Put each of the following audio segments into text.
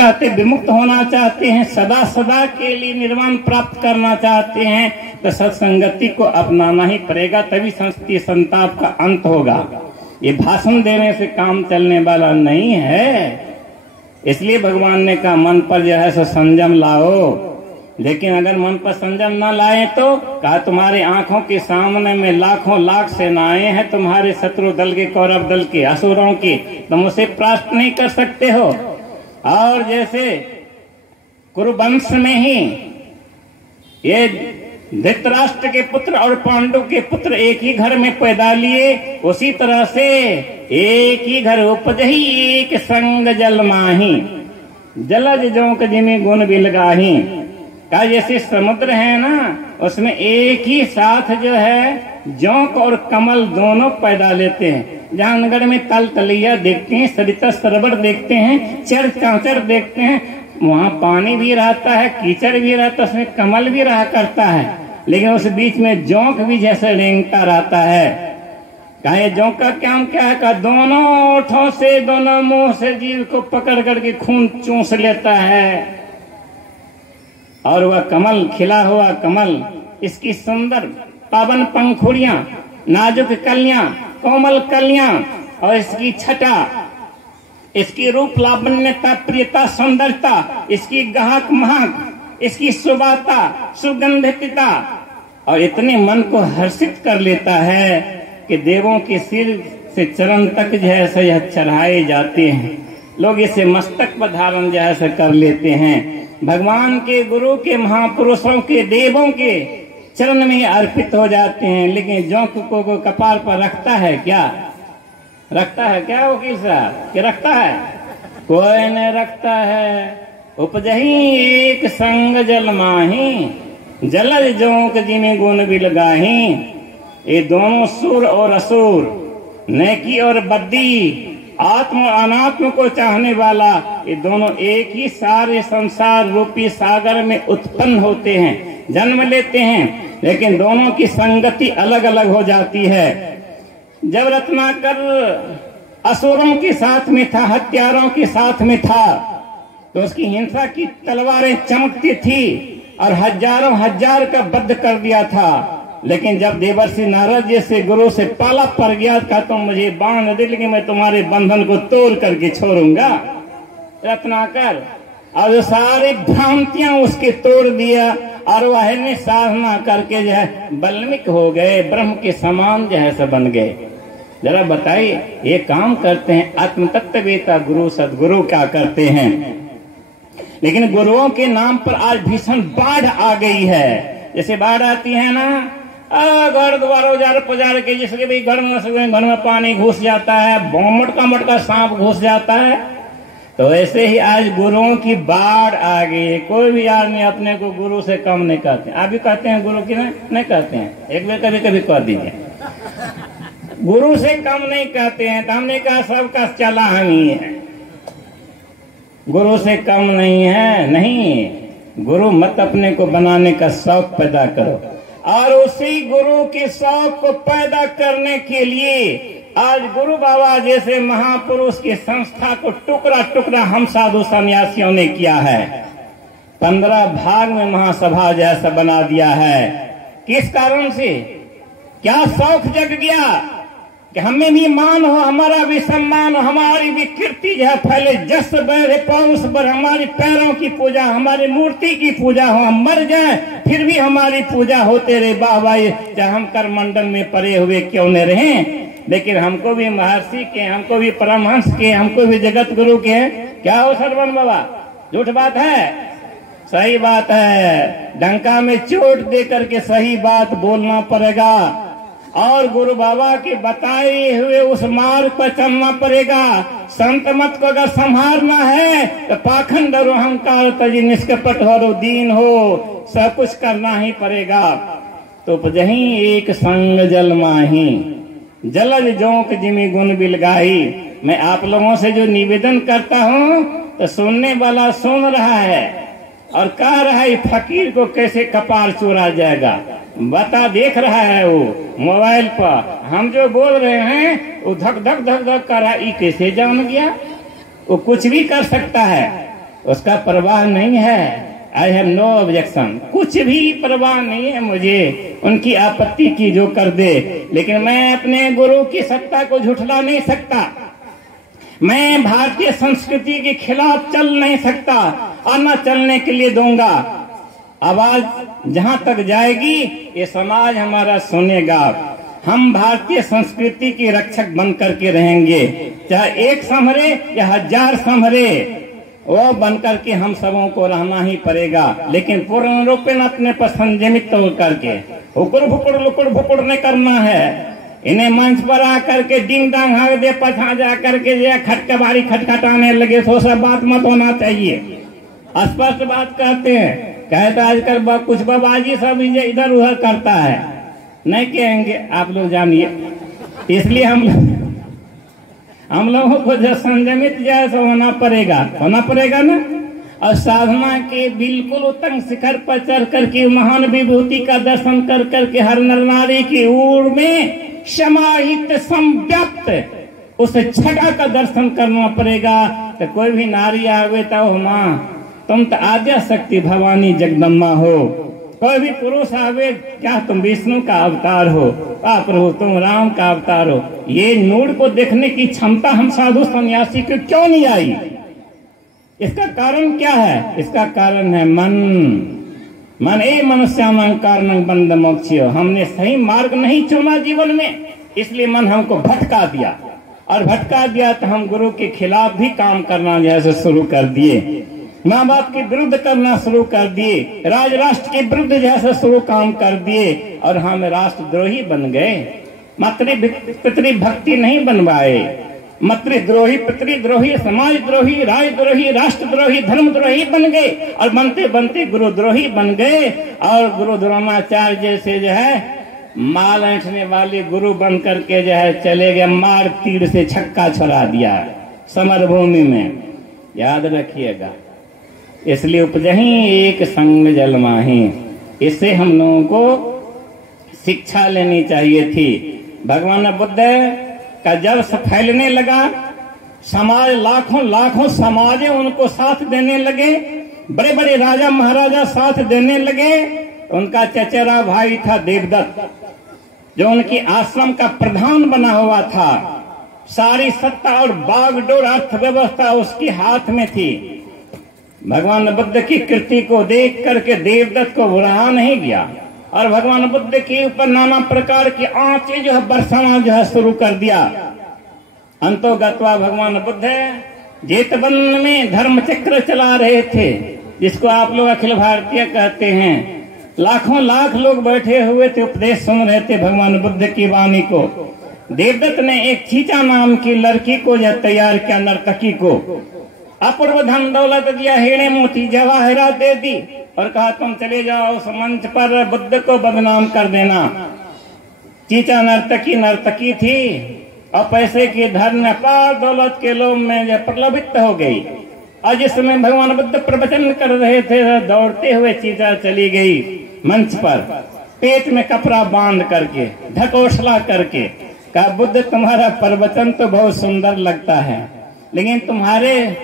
चाहते, विमुक्त होना चाहते हैं, सदा सदा के लिए निर्वाण प्राप्त करना चाहते हैं, तो सत्संगति को अपनाना ही पड़ेगा, तभी संस्कृति संताप का अंत होगा। ये भाषण देने से काम चलने वाला नहीं है। इसलिए भगवान ने कहा मन पर जो है सो संयम लाओ। लेकिन अगर मन पर संयम ना लाए तो कहा तुम्हारी आंखों के सामने में लाखों लाख सेनाएं हैं, तुम्हारे शत्रु दल के, कौरव दल के, असुरों के, तुम उसे परास्त नहीं कर सकते हो। और जैसे कुरुवंश में ही ये धृतराष्ट्र के पुत्र और पांडु के पुत्र एक ही घर में पैदा लिए, उसी तरह से एक ही घर उपजहि एक संग जल माही, जलज जोंक जिमे गुण बिलगाही। का जैसे समुद्र है ना, उसमें एक ही साथ जो है जोंक और कमल दोनों पैदा लेते हैं। जहाँ नगर में तल तलिया देखते हैं, सरिता सरोवर देखते हैं, चर चांचर देखते हैं, वहाँ पानी भी रहता है, कीचड़ भी रहता है, उसमें कमल भी रहा करता है, लेकिन उस बीच में जोंक भी जैसे रेंगता रहता है। कहा ये जोंक का काम क्या है? का दोनों ओठों से, दोनों मुंह से जीव को पकड़ करके खून चूस लेता है। और वह कमल, खिला हुआ कमल, इसकी सुंदर पावन पंखुड़ियां, नाजुक कलियां, कोमल कलियां, और इसकी छटा, इसकी रूप लावण्यता, प्रियता, सौंदर्यता, इसकी गाहक महक, इसकी सुवाता, सुगंधितता, और इतने मन को हर्षित कर लेता है कि देवों के सिर से चरण तक जो है सो यह चढ़ाए जाते हैं। लोग इसे मस्तक पर धारण जो है सो कर लेते हैं। भगवान के, गुरु के, महापुरुषों के, देवों के चरण में अर्पित हो जाते हैं। लेकिन जोंक को कपार पर रखता है क्या? रखता है क्या वकील साहब? कि रखता है? कोई नहीं रखता है। उपजही एक संग जल माही, जलज जोंक जिमे गुण बिलगाही। ये दोनों सुर और असुर, नेकी और बद्दी, आत्म और अनात्म को चाहने वाला, ये दोनों एक ही सारे संसार रूपी सागर में उत्पन्न होते हैं, जन्म लेते हैं, लेकिन दोनों की संगति अलग अलग हो जाती है। जब रत्नाकर असुरों के साथ में था, हत्यारों के साथ में था, तो उसकी हिंसा की तलवारें चमकती थी और हजारों हजार का वध कर दिया था। लेकिन जब देवर्षि नारद जी से, गुरु से पाला पड़ गया, कहा तुम मुझे बांध दे, लेकिन मैं तुम्हारे बंधन को तोड़ करके छोड़ूंगा। रत्नाकर और सारी भ्रांतियां उसके तोड़ दिया, और वह ने साधना करके जो है बल्मिक हो गए, ब्रह्म के समान जो है सब बन गए। जरा बताइए, ये काम करते हैं आत्म तत्ववेता गुरु सदगुरु क्या करते हैं। लेकिन गुरुओं के नाम पर आज भीषण बाढ़ आ गई है। जैसे बाढ़ आती है ना, घर द्वार उजार पुजार के, जिसके भी घर में पानी घुस जाता है, मोटका मोटका सांप घुस जाता है, तो ऐसे ही आज गुरुओं की बाढ़ आ गई। कोई भी आदमी अपने को गुरु से कम नहीं कहते। आप भी कहते हैं गुरु की? नहीं कहते हैं। एक बार कभी कभी कह दीजिए, गुरु से कम नहीं कहते हैं। तो हमने कहा सबका चला हम ही है, गुरु से कम नहीं है। नहीं, गुरु मत अपने को बनाने का शौक पैदा करो, और उसी गुरु के शौक को पैदा करने के लिए आज गुरु बाबा जैसे महापुरुष की संस्था को टुकड़ा टुकड़ा हम साधु सन्यासियों ने किया है। 15 भाग में महासभा जैसा बना दिया है। किस कारण से? क्या शौक जग गया कि हमें भी मान हो, हमारा भी सम्मान हो, हमारी भी कीर्ति जो है फैले, जस बढ़े पौष बढ़े, हमारी पैरों की पूजा, हमारी मूर्ति की पूजा हो, हम मर जाए फिर भी हमारी पूजा होते रहे। बाबा, चाहे हम कर मंडल में पड़े हुए क्यों न रहें, लेकिन हमको भी महर्षि के, हमको भी परमहंस के, हमको भी जगत गुरु के। क्या हो सरवन बाबा? झूठ बात है? सही बात है। डंका में चोट दे करके सही बात बोलना पड़ेगा, और गुरु बाबा के बताए हुए उस मार्ग पर चलना पड़ेगा। संत मत को अगर संभालना है तो पाखंड और अहंकार तजी निष्कपट हो, दीन हो, सब कुछ करना ही पड़ेगा। तो उपजही एक संग जल माही, जलज जोंक जिमी गुण बिलगाही। मैं आप लोगों से जो निवेदन करता हूँ, तो सुनने वाला सुन रहा है और कह रहा है फकीर को कैसे कपार चुरा जाएगा, बता देख रहा है वो मोबाइल पर। हम जो बोल रहे हैं वो धक धक धक धक कर रहा है, ये कैसे जान गया? वो कुछ भी कर सकता है। उसका परवाह नहीं है। आई हैव नो ऑब्जेक्शन, कुछ भी परवाह नहीं है मुझे उनकी आपत्ति की जो कर दे, लेकिन मैं अपने गुरु की सत्ता को झुठला नहीं सकता। मैं भारतीय संस्कृति के खिलाफ चल नहीं सकता और न चलने के लिए दूंगा। आवाज जहां तक जाएगी ये समाज हमारा सुनेगा। हम भारतीय संस्कृति के रक्षक बन करके रहेंगे, चाहे एक संभरे या 1000 संभरे, वो बनकर के हम सबों को रहना ही पड़ेगा। लेकिन पूर्ण रूप में अपने पर संयमित होकर के हुकुर भुकुर लुकुर भुकुर नहीं करना है। इन्हें मंच पर आकर के डिंग डांग हाँ दे पछा जा करके खटकबारी खटखटाने लगे, तो सब बात मत होना चाहिए। स्पष्ट बात कहते हैं, कहता आजकल कुछ बाबाजी सब इधर उधर करता है, नहीं कहेंगे आप लोग जानिए। इसलिए हम लोगों को जो संयमित जैसा होना पड़ेगा ना। और साधना के बिल्कुल उत्तम शिखर पर चढ़ करके महान विभूति का दर्शन कर करके हर नर नारी की ऊर में समाहित संव्याप्त उस छटा का दर्शन करना पड़ेगा। तो कोई भी नारी आवे तो माँ तुम तो आद्या शक्ति भवानी जगदम्बा हो, कोई भी पुरुष आवे क्या तुम विष्णु का अवतार हो, प्रभु तुम राम का अवतार हो। ये नूर को देखने की क्षमता हम साधु सन्यासी को क्यों नहीं आई? इसका कारण क्या है? इसका कारण है मन ए मनुष्यानां कारणं बंध मोक्ष्य। हमने सही मार्ग नहीं चुना जीवन में, इसलिए मन हमको भटका दिया, और भटका दिया तो हम गुरु के खिलाफ भी काम करना जैसे शुरू कर दिए, माँ बाप के विरुद्ध करना शुरू कर दिए, राज राष्ट्र के विरुद्ध जैसे शुरू काम कर दिए, और हम राष्ट्रद्रोही बन गए। पितृ भक्ति नहीं बनवाए, मातृद्रोही, पितृद्रोही, समाजद्रोही, राजद्रोही, राष्ट्रद्रोही, धर्मद्रोही बन गए, और बनते बनते गुरुद्रोही बन गए। और गुरु द्रोणाचार्य जैसे जो है माल ऐंठने वाले गुरु बन करके जो है चले गए, मार तीर से छक्का छोड़ा दिया समर भूमि में। याद रखिएगा, इसलिए उपजही एक संग जलमाही। इससे हम लोगों को शिक्षा लेनी चाहिए थी। भगवान बुद्ध का जब फैलने लगा, समाज लाखों समाज उनको साथ देने लगे, बड़े बड़े राजा महाराजा साथ देने लगे। उनका चचेरा भाई था देवदत्त, जो उनकी आश्रम का प्रधान बना हुआ था। सारी सत्ता और बागडोर अर्थव्यवस्था उसके हाथ में थी। भगवान बुद्ध की कृति को देख करके देवदत्त को बुरा नहीं गया, और भगवान बुद्ध के ऊपर नाना प्रकार की आंचें जो है बरसाना जो है शुरू कर दिया। अंतोगत्वा भगवान बुद्ध जेतवन में धर्म चक्र चला रहे थे, जिसको आप लोग अखिल भारतीय कहते हैं। लाखों लाख लोग बैठे हुए थे, उपदेश सुन रहे थे भगवान बुद्ध की वाणी को। देवदत्त ने एक चीचा नाम की लड़की को यह तैयार किया, नर्तकी को। अपूर्व धन दौलत दिया, हीरे मोती जवाहरात दे दी, और कहा तुम चले जाओ उस मंच पर बुद्ध को बदनाम कर देना। चीचा नर्तकी थी, और पैसे की धन अपार दौलत के लोभ में जो प्रलोभित हो गई। और जिस समय भगवान बुद्ध प्रवचन कर रहे थे, दौड़ते हुए चीचा चली गई मंच पर, पेट में कपड़ा बांध करके, ढकोसला करके। कहा बुद्ध तुम्हारा प्रवचन तो बहुत सुंदर लगता है, लेकिन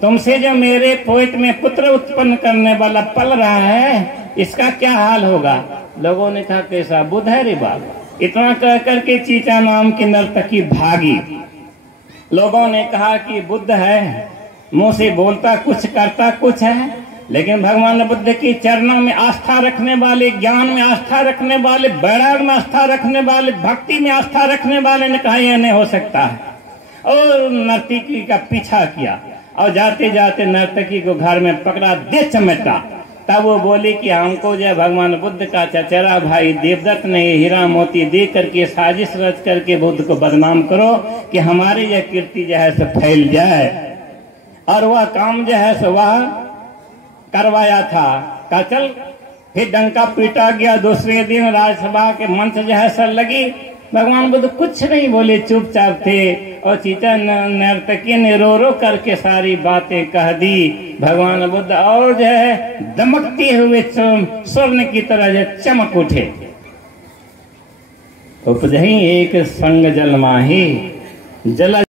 तुमसे जो मेरे पेट में पुत्र उत्पन्न करने वाला पल रहा है, इसका क्या हाल होगा? लोगों ने कहा कैसा बुद्ध है रे बाबा? इतना कह करके चीचा नाम की नर्तकी भागी। लोगों ने कहा कि बुद्ध है, मुंह से बोलता कुछ करता कुछ है, लेकिन भगवान बुद्ध की चरणों में आस्था रखने वाले, ज्ञान में आस्था रखने वाले, वैराग में आस्था रखने वाले, भक्ति में आस्था रखने वाले ने कहा यह नहीं हो सकता है, और नर्तकी का पीछा किया। और जाते जाते नर्तकी को घर में पकड़ा, दे चमेटा। तब वो बोली कि हमको जो भगवान बुद्ध का चचेरा भाई देवदत्त ने हीरा मोती दे करके साजिश रच करके बुद्ध को बदनाम करो, कि हमारी यह कीर्ति जो है सो फैल जाए। और वह काम जो है सो वह करवाया था। का चल फिर डंका पीटा गया। दूसरे दिन राज्यसभा के मंच जो है सर लगी। भगवान बुद्ध कुछ नहीं बोले, चुपचाप थे, और चीचा नर्तकी ने रो रो करके सारी बातें कह दी। भगवान बुद्ध और जो है दमकते हुए स्वर्ण की तरह जो चमक उठे। उपजही एक संग जलमाही, जल